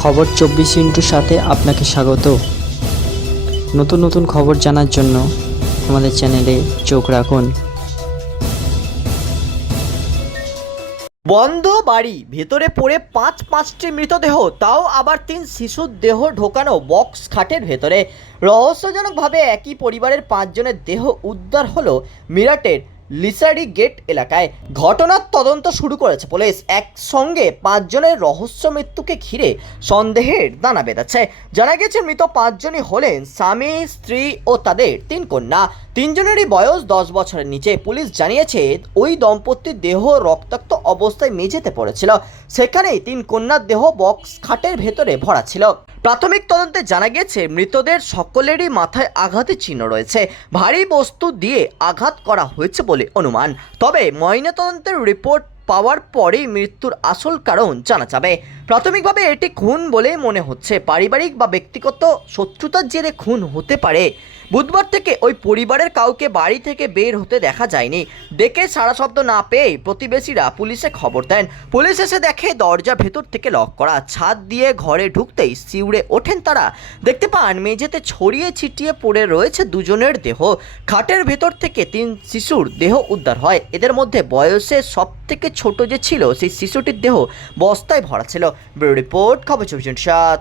খবর চব্বিশ ইন্টুর সাথে আপনাকে স্বাগত। নতুন নতুন খবর জানার জন্য আমাদের চ্যানেলে চোখ রাখুন। বন্ধ বাড়ি, ভেতরে পড়ে পাঁচ পাঁচটি মৃতদেহ, তাও আবার তিন শিশুর দেহ ঢোকানো বক্স খাটের ভেতরে। রহস্যজনকভাবে একই পরিবারের পাঁচজনের দেহ উদ্ধার হলো মিরাটের লিসারি গেট এলাকায় ঘটনার তদন্ত শুরু করেছে পুলিশ। একসঙ্গে পাঁচজনের রহস্য মৃত্যুকে ঘিরে সন্দেহের দানা বেঁধেছে। জানা গেছে, মৃত পাঁচজনই হলেন স্বামী, স্ত্রী ও তাদের তিন কন্যা। তিনজনেরই বয়স দশ বছরের নিচে। পুলিশ জানিয়েছে, ওই দম্পতির দেহ রক্তাক্ত অবস্থায় মেঝেতে পড়েছিল। সেখানেই তিন কন্যার দেহ বক্স খাটের ভেতরে ভরা ছিল। প্রাথমিক তদন্তে জানা গেছে মৃতদের সকলেরই মাথায় আঘাতের চিহ্ন রয়েছে। ভারী বস্তু দিয়ে আঘাত করা হয়েছে বলে অনুমান। তবে ময়নাতদন্তের রিপোর্ট পাওয়ার পরেই মৃত্যুর আসল কারণ জানা যাবে। প্রাথমিকভাবে এটি খুন বলে মনে হচ্ছে। পারিবারিক বা ব্যক্তিগত শত্রুতার জেরে খুন হতে পারে। বুধবার থেকে ওই পরিবারের কাউকে বাড়ি থেকে বের হতে দেখা যায়নি। ডেকে সারা শব্দ না পেয়ে প্রতিবেশীরা পুলিশে খবর দেন। পুলিশ এসে দেখে দরজা ভেতর থেকে লক করা। ছাদ দিয়ে ঘরে ঢুকতেই শিউড়ে ওঠেন তারা। দেখতে পান, মেঝেতে ছড়িয়ে ছিটিয়ে পড়ে রয়েছে দুজনের দেহ। খাটের ভেতর থেকে তিন শিশুর দেহ উদ্ধার হয়। এদের মধ্যে বয়সে সব থেকে ছোট যে ছিল, সেই শিশুটির দেহ বস্তায় ভরা ছিল। ব্যুরো রিপোর্ট খবর চব্বিশ সাত